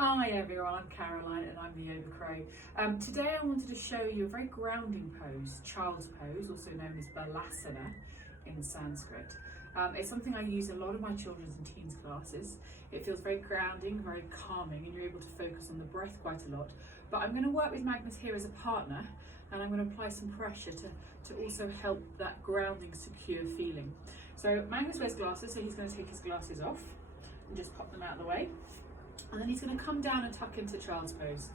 Hi everyone, I'm Caroline and I'm the Yoga Crow. Today I wanted to show you a very grounding pose, child's pose, also known as Balasana in Sanskrit. It's something I use a lot of my children's and teens classes. It feels very grounding, very calming, and you're able to focus on the breath quite a lot. But I'm going to work with Magnus here as a partner, and I'm going to apply some pressure to also help that grounding, secure feeling. So Magnus wears glasses, so he's going to take his glasses off and just pop them out of the way. And then he's going to come down and tuck into child's pose.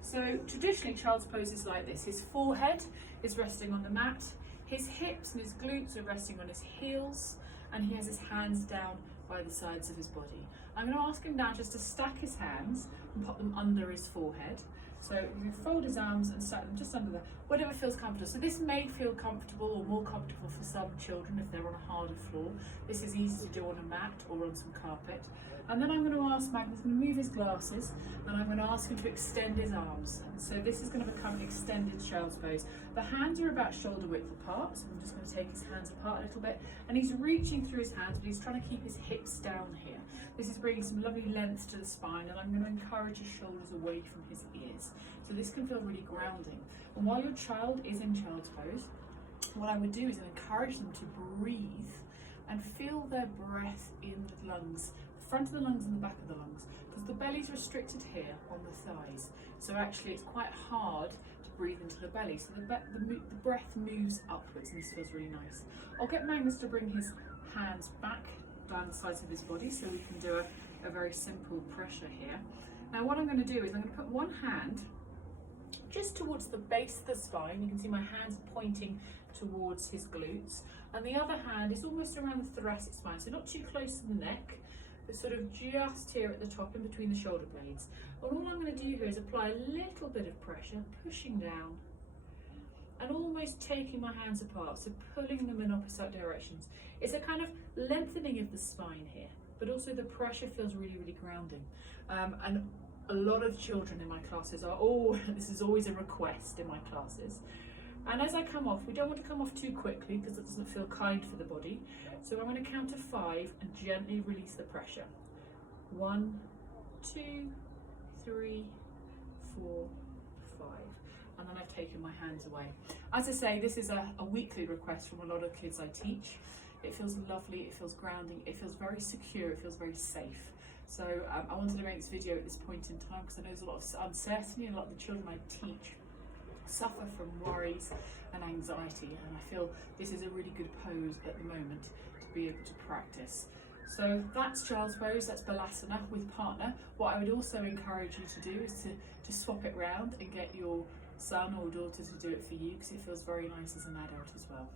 So traditionally child's pose is like this. His forehead is resting on the mat, his hips and his glutes are resting on his heels, and he has his hands down by the sides of his body. I'm going to ask him now just to stack his hands and pop them under his forehead. So you fold his arms and stack them just under there, whatever feels comfortable. So this may feel comfortable or more comfortable for some children if they're on a harder floor. This is easy to do on a mat or on some carpet. And then I'm going to ask Magnus to move his glasses, and I'm going to ask him to extend his arms. And so this is going to become an extended child's pose. The hands are about shoulder width apart, so I'm just going to take his hands apart a little bit. And he's reaching through his hands, but he's trying to keep his hips down here. This is bringing some lovely length to the spine, and I'm going to encourage his shoulders away from his ears. So this can feel really grounding. And while your child is in child's pose, what I would do is encourage them to breathe and feel their breath in the lungs, the front of the lungs and the back of the lungs, because the belly's restricted here on the thighs. So actually it's quite hard to breathe into the belly. So the breath moves upwards, and this feels really nice. I'll get Magnus to bring his hands back down the sides of his body so we can do a very simple pressure here. Now what I'm going to do is I'm going to put one hand just towards the base of the spine. You can see my hands pointing towards his glutes, and the other hand is almost around the thoracic spine, so not too close to the neck, but sort of just here at the top in between the shoulder blades. And all I'm going to do here is apply a little bit of pressure, pushing down and almost taking my hands apart, so pulling them in opposite directions. It's a kind of lengthening of the spine here, but also the pressure feels really, really grounding. And a lot of children in my classes are, this is always a request in my classes. And as I come off, we don't want to come off too quickly because it doesn't feel kind for the body. So I'm going to count to 5 and gently release the pressure. 1, 2, 3, 4, 5. And then I've taken my hands away. As I say, this is a weekly request from a lot of kids I teach. It feels lovely, it feels grounding, it feels very secure, it feels very safe. So I wanted to make this video at this point in time because I know there's a lot of uncertainty, and a lot of the children I teach suffer from worries and anxiety, and I feel this is a really good pose at the moment to be able to practice. So that's child's pose, that's Balasana with partner. What I would also encourage you to do is to swap it round and get your son or daughter to do it for you, because it feels very nice as an adult as well.